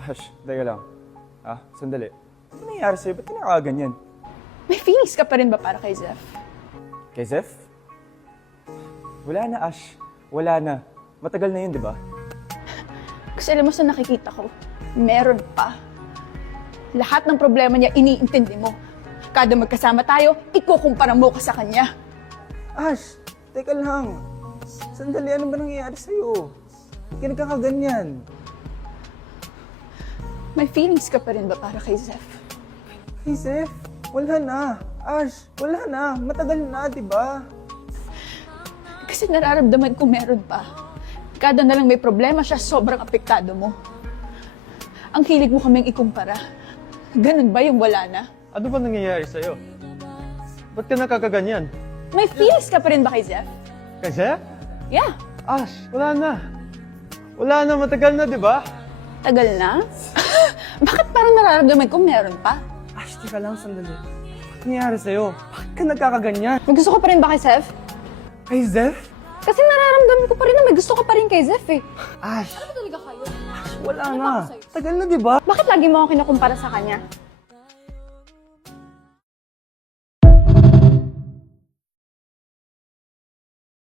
Ash, teka lang. Sandali. Ano nangyayari sa'yo? Ba't ka nakakaganyan? May feelings ka pa rin ba para kay Zeph? Kay Zeph? Wala na, Ash. Wala na. Matagal na yun, di ba? Kasi alam mo sa nakikita ko, meron pa. Lahat ng problema niya iniintindi mo. Kada magkasama tayo, ikukumpara mo ka sa kanya. Ash, teka lang. Sandali, ano ba nangyayari sa'yo? Ba't ka nagkakaganyan? May feelings ka pa rin ba para kay Zeph? Hey, Zeph, wala na. Ash, wala na. Matagal na, di ba? Kasi nararamdaman ko meron pa. Kada na lang may problema siya, sobrang apektado mo. Ang hilig mo kaming ikumpara. Ganun ba yung wala na? Ano ba nangyayari sa'yo? Ba't ka nakakaganyan? May feelings ka pa rin ba kay Zeph? Kasi? Yeah. Ash, wala na. Wala na, matagal na, di ba? Tagal na? Bakit parang nararamdaman ko meron pa? Ash, teka lang, sandali. Ano nangyayari sa'yo? Bakit ka nagkakaganyan? May gusto ka pa rin ba kay Zeph? Kay Zeph? Kasi nararamdaman ko pa rin na may gusto ka pa rin kay Zeph eh. Ash, Ano talaga kayo? wala na. Tagal na, di ba? Bakit lagi mo ako kinukumpara sa kanya?